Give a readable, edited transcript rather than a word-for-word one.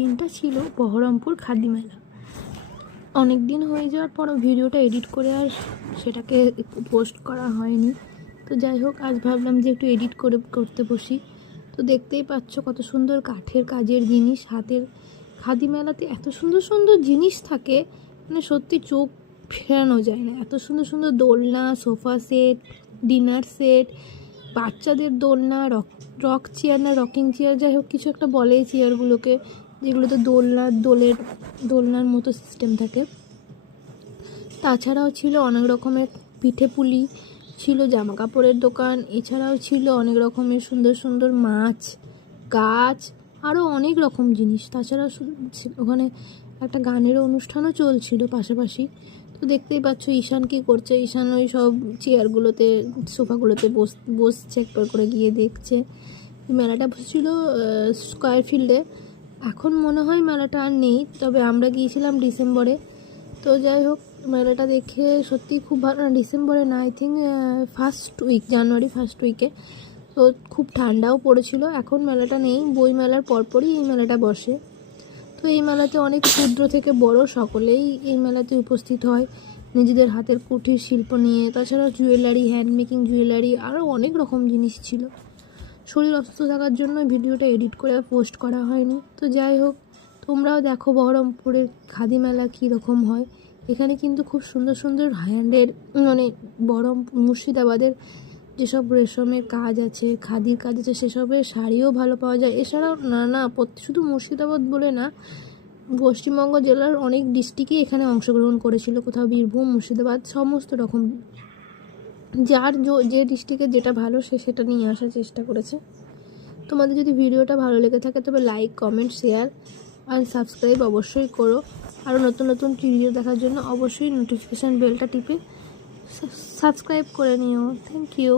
দিনটা ছিল বহরমপুর খাদি মেলা। অনেক দিন হয়ে যাওয়ার পরও ভিডিওটা এডিট করে আর সেটাকে পোস্ট করা হয়নি। তো যাই হোক, আজ ভাবলাম যে একটু এডিট করতে বসি। তো দেখতেই পাচ্ছ কত সুন্দর কাঠের কাজের জিনিস, হাতের। খাদি মেলাতে এত সুন্দর সুন্দর জিনিস থাকে, মানে সত্যি চোখ ফেরানো যায় না। এত সুন্দর সুন্দর দোলনা, সোফা সেট, ডিনার সেট, বাচ্চাদের দোলনা, রক চেয়ার না রকিং চেয়ার, যাই হোক কিছু একটা বলে এই চেয়ারগুলোকে, যেগুলোতে দোলনার মতো সিস্টেম থাকে। তাছাড়াও ছিল অনেক রকমের পিঠে পুলি, ছিল জামা কাপড়ের দোকান, এছাড়াও ছিল অনেক রকমের সুন্দর সুন্দর মাছ, গাছ, আরও অনেক রকম জিনিস। তাছাড়া ওখানে একটা গানেরও অনুষ্ঠানও চলছিল পাশাপাশি। তো দেখতেই পাচ্ছ ঈশান কী করছে। ঈশান ওই সব চেয়ারগুলোতে, সোফাগুলোতে বসছে, একবার করে গিয়ে দেখছে। মেলাটা বসেছিল স্কয়ার ফিল্ডে। এখন মনে হয় মেলাটা আর নেই, তবে আমরা গিয়েছিলাম ডিসেম্বরে। তো যাই হোক, মেলাটা দেখে সত্যি খুব ভালো। ডিসেম্বরে না, আই থিঙ্ক জানুয়ারি ফার্স্ট উইকে। তো খুব ঠান্ডাও পড়েছিল। এখন মেলাটা নেই, বই মেলার পরপরই এই মেলাটা বসে। তো এই মেলাতে অনেক ক্ষুদ্র থেকে বড় সকলেই এই মেলাতে উপস্থিত হয় নিজেদের হাতের কুটির শিল্প নিয়ে। তাছাড়া জুয়েলারি, হ্যান্ডমেকিং জুয়েলারি, আরও অনেক রকম জিনিস ছিল। শরীর অসুস্থ থাকার জন্য ভিডিওটা এডিট করে পোস্ট করা হয়নি। তো যাই হোক, তোমরাও দেখো বহরমপুরের খাদি মেলা কীরকম হয়। এখানে কিন্তু খুব সুন্দর সুন্দর হ্যান্ডের, মানে মুর্শিদাবাদের যেসব রেশমের কাজ আছে, খাদির কাজ আছে, সেসবের শাড়িও ভালো পাওয়া যায়। এছাড়াও শুধু মুর্শিদাবাদ বলে না, পশ্চিমবঙ্গ জেলার অনেক ডিস্ট্রিক্টই এখানে অংশগ্রহণ করেছিল। কোথাও বীরভূম, মুর্শিদাবাদ, সমস্ত রকম যে ডিস্ট্রিক্টে যেটা ভালো সেটা নিয়ে আসার চেষ্টা করেছে। তোমাদের যদি ভিডিওটা ভালো লেগে থাকে তবে লাইক, কমেন্ট, শেয়ার আর সাবস্ক্রাইব অবশ্যই করো। আরও নতুন নতুন ভিডিও দেখার জন্য অবশ্যই নোটিফিকেশান বেলটা টিপে সাবস্ক্রাইব করে নিও। Thank you.